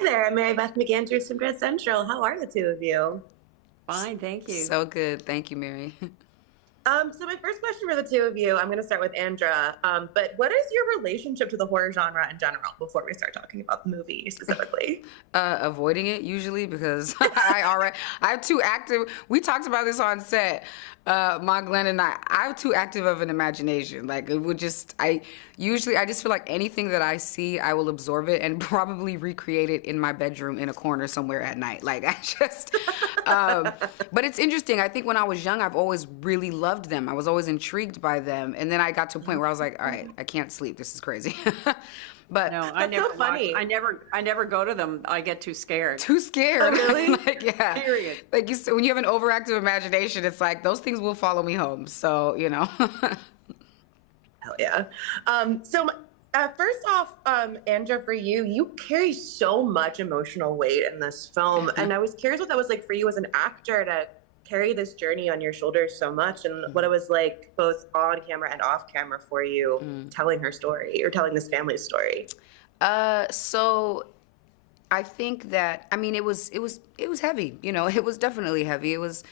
Hi there, I'm Mary Beth McAndrews from Grand Central. How are the two of you? Fine, thank you. So good. Thank you, Mary. So my first question for the two of you, I'm going to start with Andra. But what is your relationship to the horror genre in general before we start talking about the movie specifically? Avoiding it usually because I have too active. We talked about this on set. Glenn and I have too active of an imagination. Like it would just, I just feel like anything that I see, I will absorb it and probably recreate it in my bedroom in a corner somewhere at night. Like I just, but it's interesting. I think when I was young, I've always really loved them. I was always intrigued by them. And then I got to a point where I was like, all right, I can't sleep. This is crazy. But No, That's so funny. I never go to them. I get too scared. too scared. Oh, really? Like, yeah. Period. Like you said, when you have an overactive imagination, it's like those things will follow me home. So, you know. Hell yeah. First off, Andra, for you, you carry so much emotional weight in this film. And I was curious what that was like for you as an actor to carry this journey on your shoulders so much and what it was like both on camera and off camera for you telling her story or telling this family's story. So I think that, I mean, it was heavy, you know, it was definitely heavy. It was,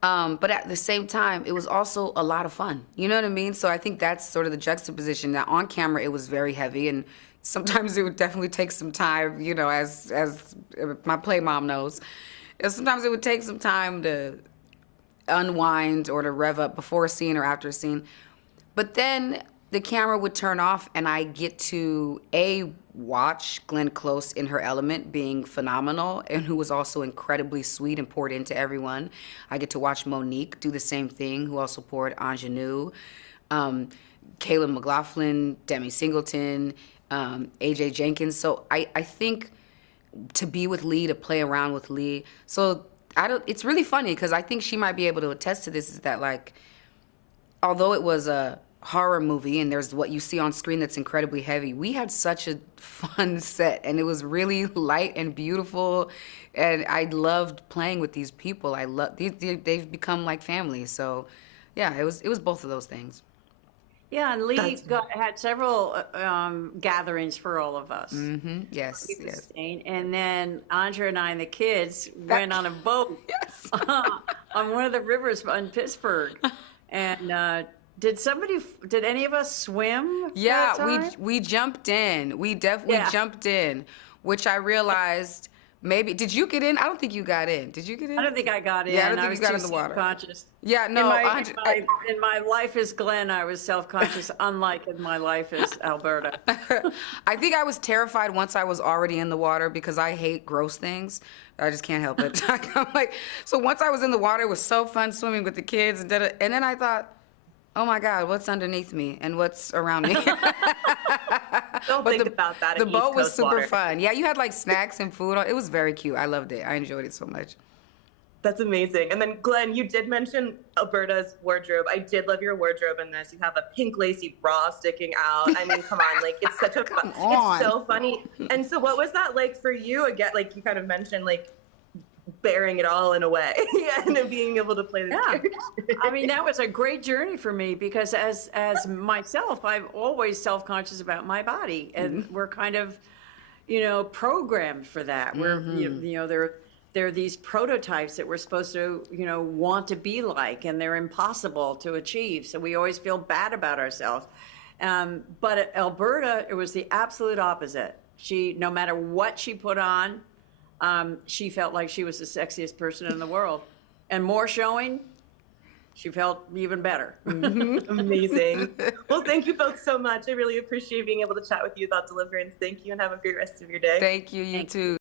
but at the same time, it was also a lot of fun. You know what I mean? So I think that's sort of the juxtaposition. That on camera, it was very heavy, and sometimes it would definitely take some time. You know, as my play mom knows, sometimes it would take some time to unwind or to rev up before a scene or after a scene. But then the camera would turn off, and I get to watch Glenn Close in her element, being phenomenal, and who was also incredibly sweet and poured into everyone. I get to watch Monique do the same thing, who also poured ingenue. Caleb McLaughlin, Demi Singleton, AJ Jenkins. So I think to be with Lee, to play around with Lee. So it's really funny because I think she might be able to attest to this, is that like, although it was a horror movie and there's what you see on screen that's incredibly heavy, we had such a fun set and it was really light and beautiful, and I loved playing with these people. They've become like family. So yeah, it was both of those things. Yeah, and had several gatherings for all of us. Yes, He was yes. staying, and then Andra and I and the kids went on a boat Yes. on one of the rivers in Pittsburgh. And did any of us swim? Yeah, that time? we jumped in. We definitely Yeah. jumped in, which I realized maybe. Did you get in? I don't think you got in. Did you get in? I don't think I got in. Yeah, I don't think was you got too in the water. self-conscious. Yeah, no. In my life as Glenn, I was self-conscious, unlike in my life as Alberta. I think I was terrified once I was already in the water because I hate gross things. I just can't help it. I'm like, so once I was in the water, it was so fun swimming with the kids, and then I thought, oh my God, what's underneath me and what's around me? Don't But think about that. The in boat East was Coast super water. fun. Yeah, you had like snacks and food. It was very cute. I loved it. I enjoyed it so much. That's amazing. And then Glenn, you did mention Alberta's wardrobe. I did love your wardrobe in this. You have a pink lacy bra sticking out. I mean, come on, like it's such a fun. on. It's so funny. And so, what was that like for you? Again, like you kind of mentioned, like bearing it all in a way, and then being able to play this Yeah. character. I mean, that was a great journey for me because as myself, I'm always self-conscious about my body, and we're kind of, programmed for that. We're, there are these prototypes that we're supposed to, want to be like, and they're impossible to achieve. So we always feel bad about ourselves. But at Alberta, it was the absolute opposite. No matter what she put on, she felt like she was the sexiest person in the world. And more showing, she felt even better. Amazing. Well, thank you both so much. I really appreciate being able to chat with you about Deliverance. Thank you, and have a great rest of your day. Thank you. You too.